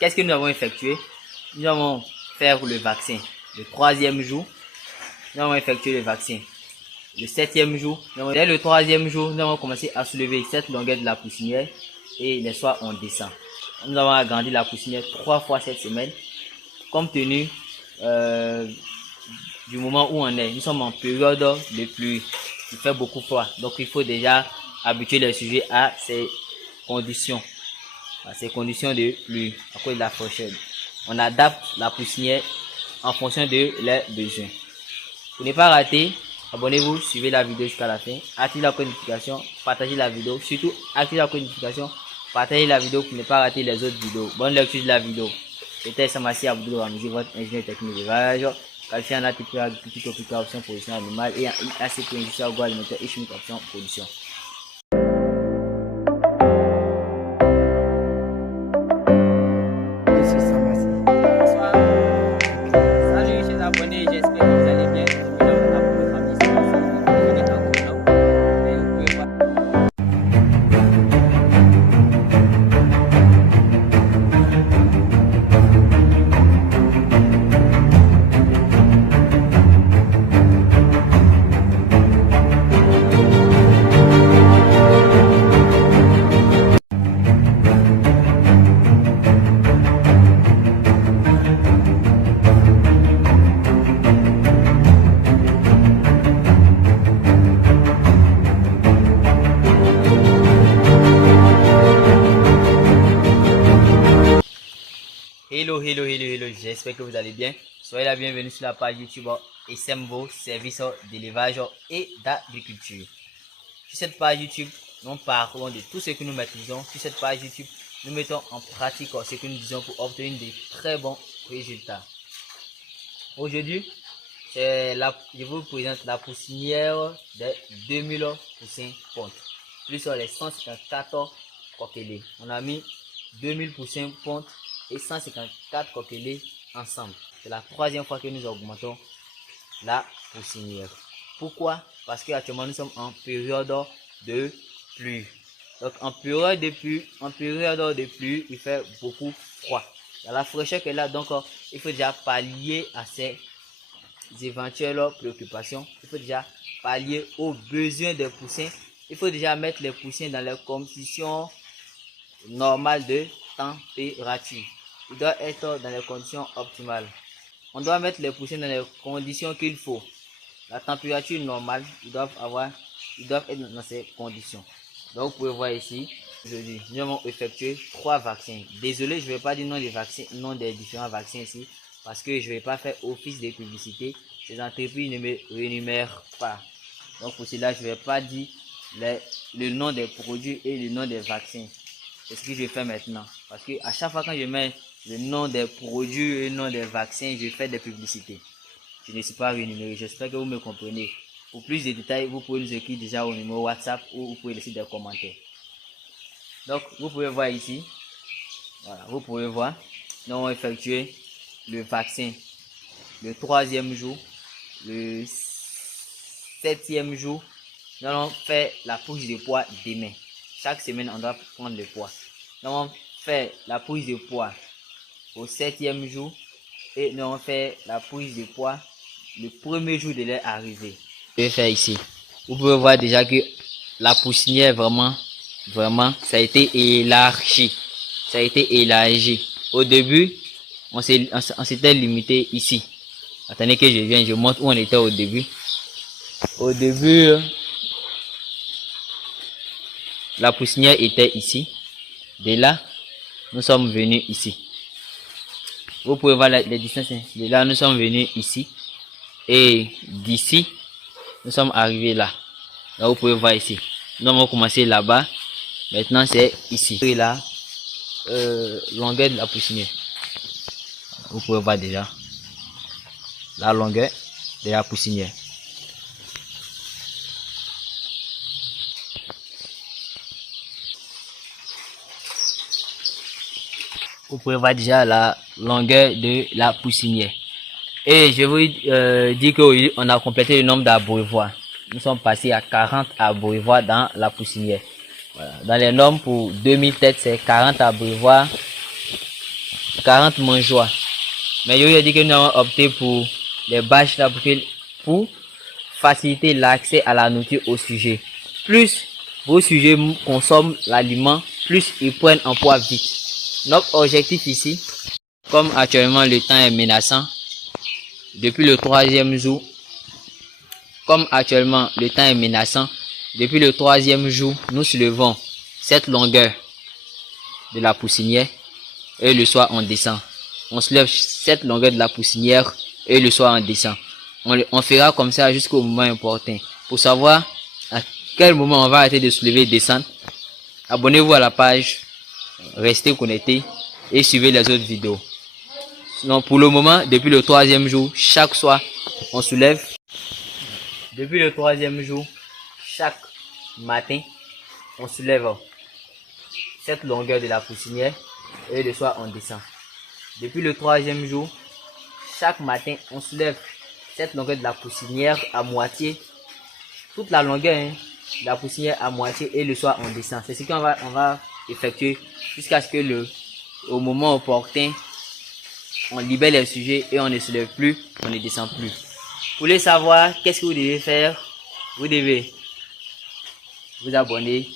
qu'est-ce que nous avons effectué? Nous allons faire le vaccin. Le 3e jour, nous allons effectuer le vaccin. Le 7e jour, dès le 3e jour, nous allons commencer à soulever cette longueur de la poussinière et les soirs on descend. Nous avons agrandi la poussinière 3 fois cette semaine, compte tenu du moment où on est. Nous sommes en période de pluie, il fait beaucoup froid, donc il faut déjà habituer les sujets à ces conditions de pluie à cause de la fraîcheur. On adapte la poussinière en fonction de leurs besoins. Pour ne pas rater, abonnez-vous, suivez la vidéo jusqu'à la fin, activez la notification, partagez la vidéo, surtout activez la notification, partagez la vidéo pour ne pas rater les autres vidéos. Bonne lecture de la vidéo. C'était Samassi Abdou Ramizi, votre ingénieur technique de village, qualifié en agriculture, agriculture tropicale, option production animale et en IACP industrie agroalimentaire et chimique option production. Salut chers abonnés, j'espère que vous allez bien. Hello, j'espère que vous allez bien. Soyez la bienvenue sur la page YouTube SMVO, services d'élevage et d'agriculture. Sur cette page YouTube, nous parlons de tout ce que nous maîtrisons. Sur cette page YouTube, nous mettons en pratique ce que nous disons pour obtenir de très bons résultats. Aujourd'hui, je vous présente la poussinière de 2000 poussins ponte, plus les 154 coquelets. On a mis 2000 poussins ponte et 154 coquelets ensemble. C'est la 3e fois que nous augmentons la poussinière. Pourquoi? Parce qu'actuellement nous sommes en période de pluie. Donc en période de pluie, il fait beaucoup froid. Il y a la fraîcheur qu'elle a, donc il faut déjà pallier à ces éventuelles préoccupations. Il faut déjà pallier aux besoins des poussins. Il faut déjà mettre les poussins dans les conditions normales de température. Il doit être dans les conditions optimales. On doit mettre les poussins dans les conditions qu'il faut. La température normale, ils doivent être dans ces conditions. Donc vous pouvez voir ici, aujourd'hui, nous avons effectué 3 vaccins. Désolé, je ne vais pas dire nom des vaccins, nom des différents vaccins ici, parce que je ne vais pas faire office de publicité. Ces entreprises ne me rémunèrent pas. Donc pour cela, je ne vais pas dire le nom des produits et le nom des vaccins. C'est ce que je fais maintenant. Parce que à chaque fois quand je mets le nom des produits et le nom des vaccins, je fais des publicités. Je ne suis pas rémunéré. J'espère que vous me comprenez. Pour plus de détails, vous pouvez nous écrire déjà au numéro WhatsApp ou vous pouvez laisser des commentaires. Donc, vous pouvez voir ici. Voilà, vous pouvez voir. Nous avons effectué le vaccin le 3e jour, le 7e jour. Nous allons faire la prise de poids demain. Chaque semaine, on doit prendre le poids. Nous allons faire la prise de poids au 7e jour et nous allons faire la prise de poids le 1er jour de leur arrivée. Je vais faire ici. Vous pouvez voir déjà que la poussinière vraiment, ça a été élargi. Au début, on s'était limité ici. Attendez que je montre où on était au début. Au début, la poussinière était ici. De là, nous sommes venus ici. Vous pouvez voir les distances. De là, nous sommes venus ici. Et d'ici, nous sommes arrivés là. Là, vous pouvez voir ici. Nous avons commencé là-bas. Maintenant, c'est ici. Et là, longueur de la poussinière. Vous pouvez voir déjà la longueur de la poussinière. Vous pouvez voir déjà la longueur de la poussinière. Et je vous dis qu'aujourd'hui, on a complété le nombre d'abreuvoirs. Nous sommes passés à 40 abreuvoirs dans la poussinière. Voilà. Dans les normes pour 2000 têtes, c'est 40 abreuvoirs 40 mangeoires. Mais je lui dit que nous avons opté pour les bâches là pour faciliter l'accès à la nourriture au sujet. Plus vos sujets consomment l'aliment, plus ils prennent en poids vite. Notre objectif ici, comme actuellement le temps est menaçant, depuis le troisième jour, nous soulevons cette longueur de la poussinière et le soir on descend. On soulève cette longueur de la poussinière et le soir on descend. On fera comme ça jusqu'au moment important. Pour savoir à quel moment on va arrêter de soulever et descendre, abonnez-vous à la page, restez connectés et suivez les autres vidéos. Donc pour le moment, depuis le troisième jour, chaque soir, on soulève. Depuis le troisième jour, chaque matin, on soulève cette longueur de la poussinière et le soir, on descend. Depuis le troisième jour, chaque matin, on soulève cette longueur de la poussinière à moitié, toute la longueur de la poussinière à moitié et le soir, on descend. C'est ce qu'on va effectuer jusqu'à ce que au moment opportun, on libère les sujets et on ne soulève plus, on ne descend plus. Vous voulez savoir qu'est-ce que vous devez faire? Vous devez vous abonner,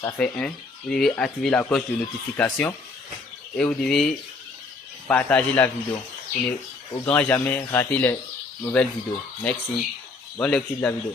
ça fait 1. Vous devez activer la cloche de notification et vous devez partager la vidéo pour ne au grand jamais rater les nouvelles vidéos. Merci. Bonne lecture de la vidéo.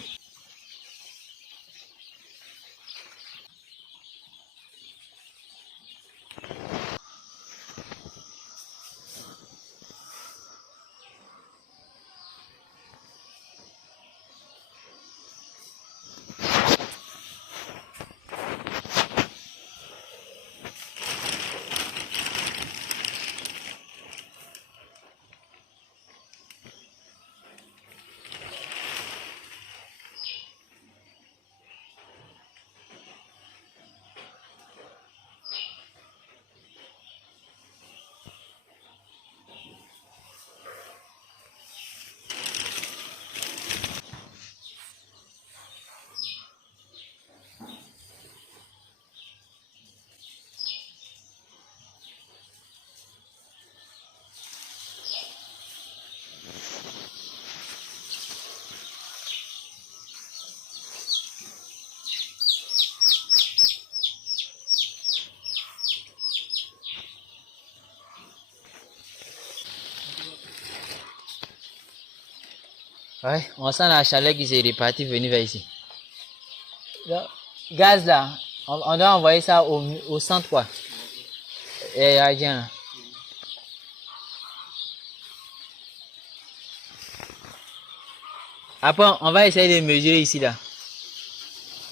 Ouais, on sent la chaleur qui s'est répartie venir vers ici. Le gaz là, on doit envoyer ça au centre quoi. Et là. Après, on va essayer de mesurer ici là.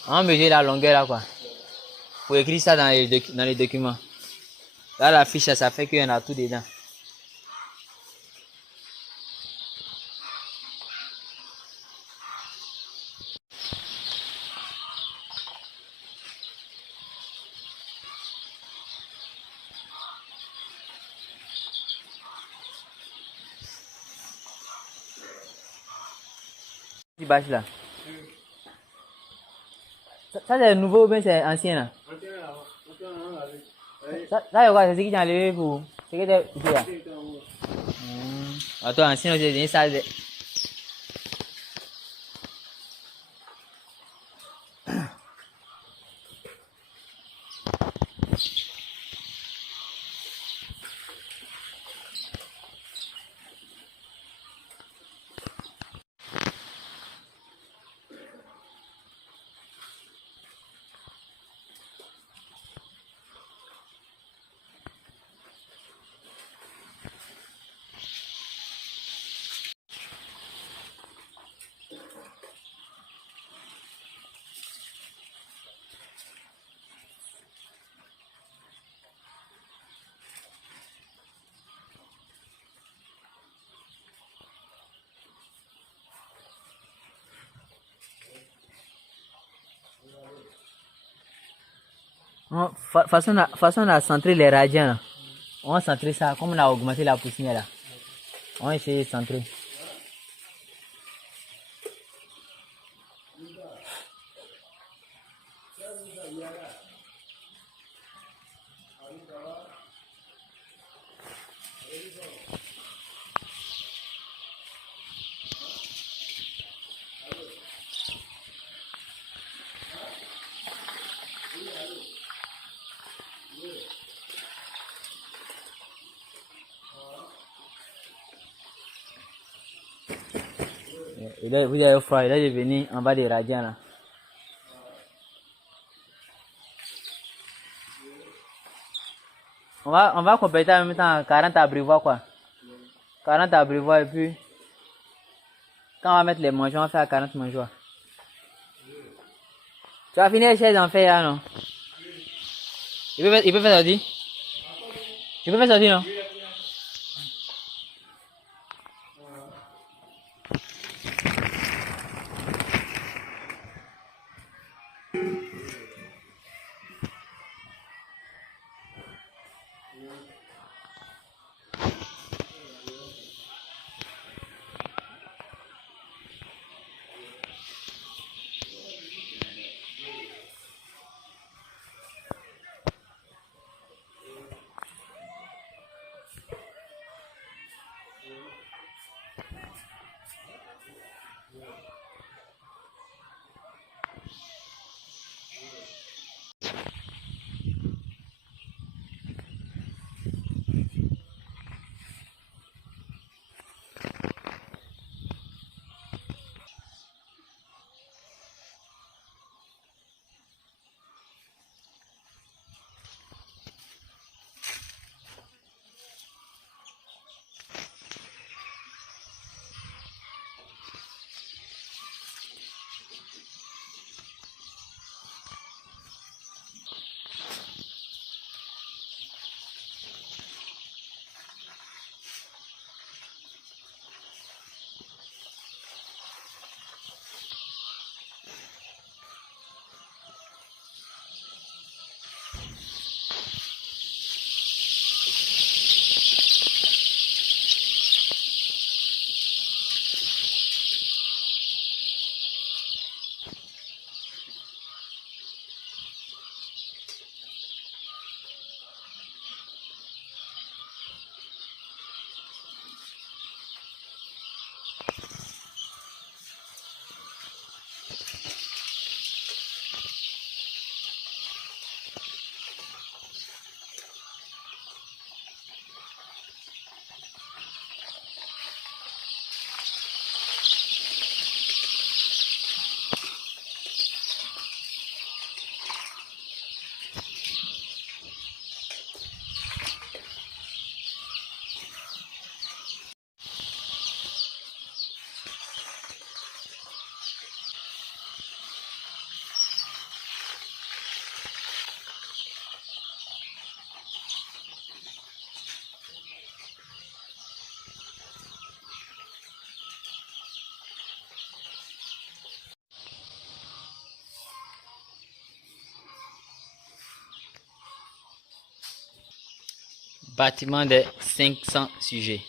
On va mesurer la longueur là quoi. Pour écrire ça dans les documents. Là, la fiche, ça fait qu'il y en a tout dedans. Cette bâche là. Ça c'est nouveau ou bien c'est ancien là? Ça c'est quoi? C'est ce qui t'a enlevé pour. C'est que t'es ici là. Attends, ancien, c'est ça. Façon à centrer les radians là. On va centrer ça comme on a augmenté la poussière là. On va essayer de centrer. Et là, vous avez froid. Et là, je venais en bas des radians là. On va compléter en même temps 40 abreuvoirs quoi. 40 abreuvoirs et puis quand on va mettre les mangeoires, on va faire 40 mangeoires. Tu vas finir les chaises en fer là non? Il peut faire sortir? Il peut faire sortir non? Bâtiment des 500 sujets.